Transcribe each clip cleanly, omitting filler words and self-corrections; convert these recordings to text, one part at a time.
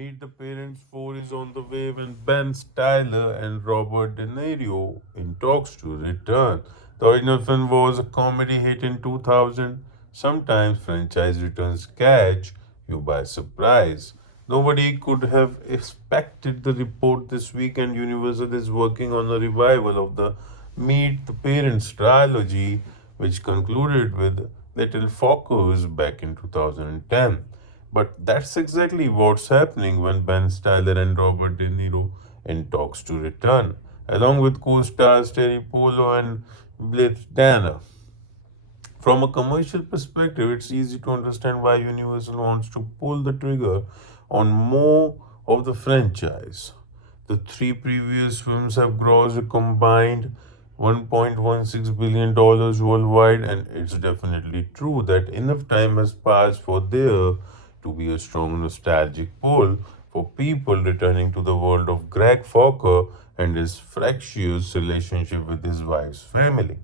Meet the Parents 4 is on the way when Ben Stiller and Robert De Niro in talks to return. The original film was a comedy hit in 2000. Sometimes franchise returns catch you by surprise. Nobody could have expected the report this week, and Universal is working on a revival of the Meet the Parents trilogy, which concluded with Little Fockers back in 2010. But that's exactly what's happening when Ben Stiller and Robert De Niro in talks to return, along with co-stars Terry Polo and blythe. From a commercial perspective, it's easy to understand why Universal wants to pull the trigger on more of the franchise. The three previous films have grossed a combined $1.16 billion worldwide, and it's definitely true that enough time has passed for there to be a strong nostalgic pull for people returning to the world of Greg Fokker and his fractious relationship with his wife's family.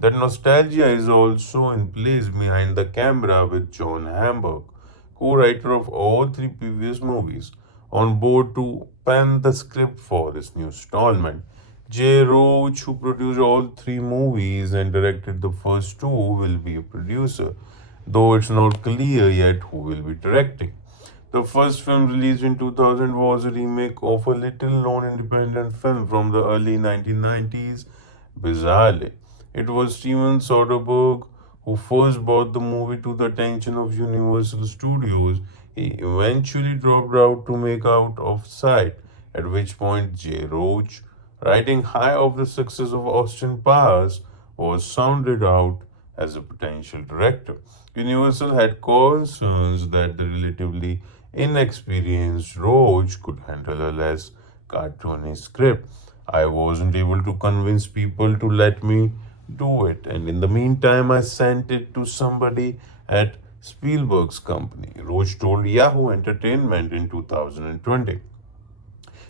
That nostalgia is also in place behind the camera with John Hamburg, co-writer of all three previous movies, on board to pen the script for this new installment. Jay Roach, who produced all three movies and directed the first two, will be a producer, though it's not clear yet who will be directing. The first film released in 2000 was a remake of a little known independent film from the early 1990s, Bizarrely. It was Steven Soderbergh who first brought the movie to the attention of Universal Studios. He eventually dropped out to make Out of Sight, at which point Jay Roach, riding high off the success of Austin Powers, was sounded out as a potential director. Universal had concerns that the relatively inexperienced Roach could handle a less cartoony script. I wasn't able to convince people to let me do it, and in the meantime, I sent it to somebody at Spielberg's company. Roach told Yahoo Entertainment in 2020.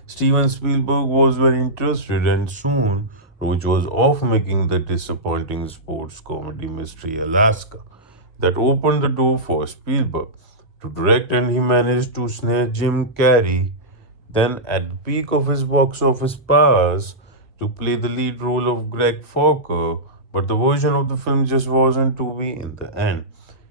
Steven Spielberg was very interested, and soon Roach was off making the disappointing sports comedy mystery Alaska. That opened the door for Spielberg to direct, and he managed to snare Jim Carrey, then at the peak of his box office powers, to play the lead role of Greg Fokker, but the version of the film just wasn't to be in the end.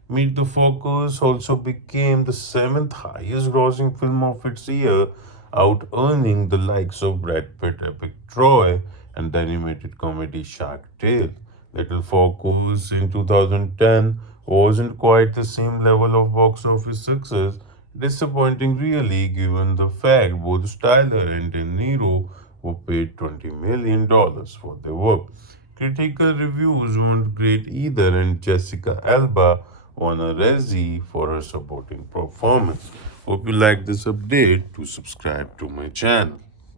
Meet the Fockers also became the seventh highest grossing film of its year, out earning the likes of Brad Pitt epic Troy and the animated comedy Shark Tale. Little Fockers in 2010 wasn't quite the same level of box office success, disappointing really given the fact both Styler and De Niro were paid $20 million for their work. Critical reviews weren't great either, and Jessica Alba won a Razzie for her supporting performance. Hope you like this update. To subscribe to my channel.